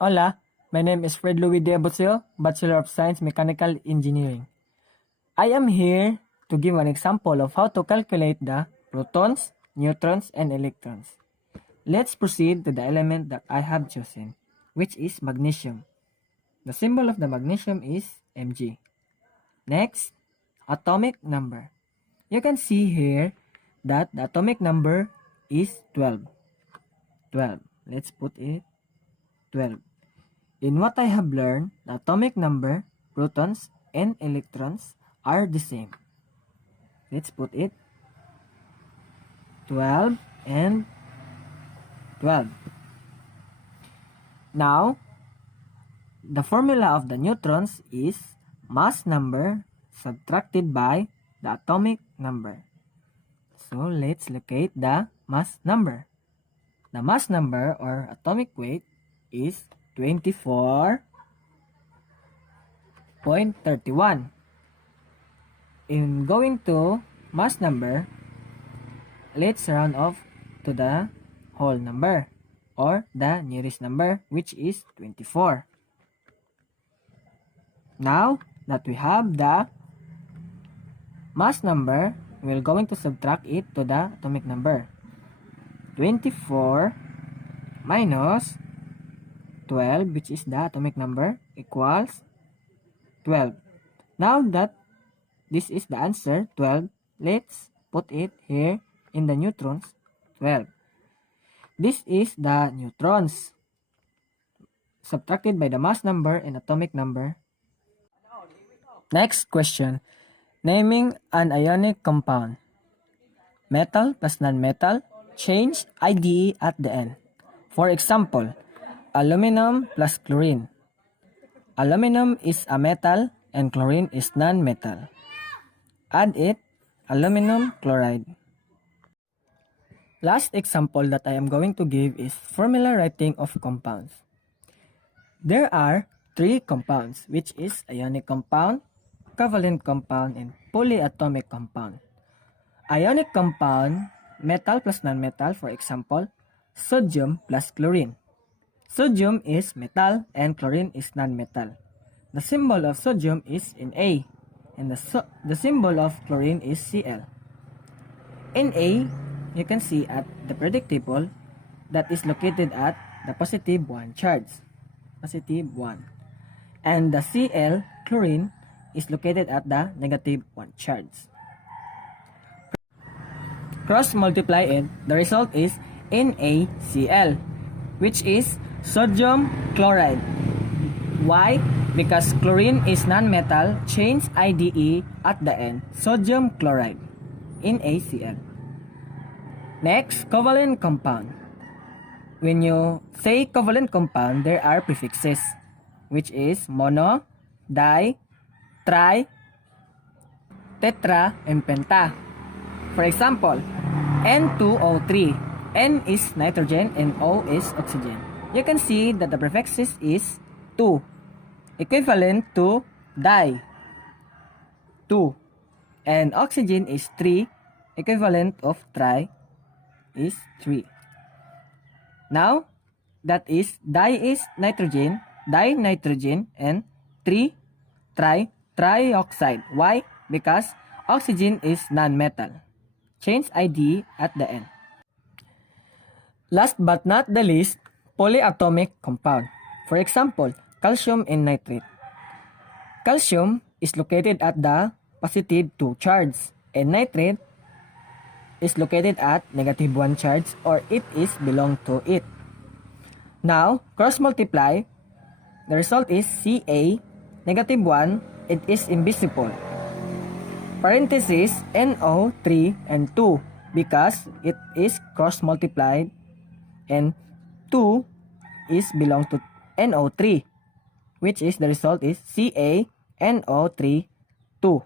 Hola, my name is Fred Louis de Abusio, Bachelor of Science Mechanical Engineering. I am here to give an example of how to calculate the protons, neutrons, and electrons. Let's proceed to the element that I have chosen, which is magnesium. The symbol of the magnesium is Mg. Next, atomic number. You can see here that the atomic number is 12. 12. Let's put it 12. In what I have learned, the atomic number, protons, and electrons are the same. Let's put it 12 and 12. Now, the formula of the neutrons is mass number subtracted by the atomic number. So, let's locate the mass number. The mass number or atomic weight is 24.31. In going to mass number, let's round off to the whole number or the nearest number, which is 24. Now that we have the mass number, we're going to subtract it to the atomic number. 24 minus 12, which is the atomic number, equals 12. Now that this is the answer, 12, let's put it here in the neutrons, 12. This is the neutrons subtracted by the mass number and atomic number. Next question. Naming an ionic compound. Metal plus non-metal. Change IDE at the end. For example, aluminum plus chlorine. Aluminum is a metal and chlorine is non-metal. Add it, aluminum chloride. Last example that I am going to give is formula writing of compounds. There are 3 compounds, which is ionic compound, covalent compound, and polyatomic compound. Ionic compound, metal plus non-metal, for example, sodium plus chlorine. Sodium is metal and chlorine is non-metal. The symbol of sodium is Na, and the symbol of chlorine is Cl. Na, you can see at the periodic table that is located at the positive 1 charge. Positive 1. And the Cl, chlorine, is located at the negative 1 charge. Cross multiply it, the result is NaCl, which is sodium chloride. Why? Because chlorine is non-metal, change IDE at the end, sodium chloride, NaCl. Next, covalent compound. When you say covalent compound, there are prefixes, which is mono, di, tri, tetra, and penta. For example, N2O3. N is nitrogen and O is oxygen. You can see that the prefixes is 2, equivalent to di, 2. And oxygen is 3, equivalent of tri is 3. Now, that is di is nitrogen, dinitrogen, and 3 trioxide. Why? Because oxygen is non-metal. Change ID at the end. Last but not the least, polyatomic compound. For example, calcium and nitrate. Calcium is located at the positive 2 charge, and nitrate is located at negative 1 charge, or it is belong to it. Now, cross multiply, the result is Ca, negative 1, it is invisible. Parenthesis, NO3 and 2, because it is cross multiplied and 2 is belong to NO3, which is the result is CaNO3 2.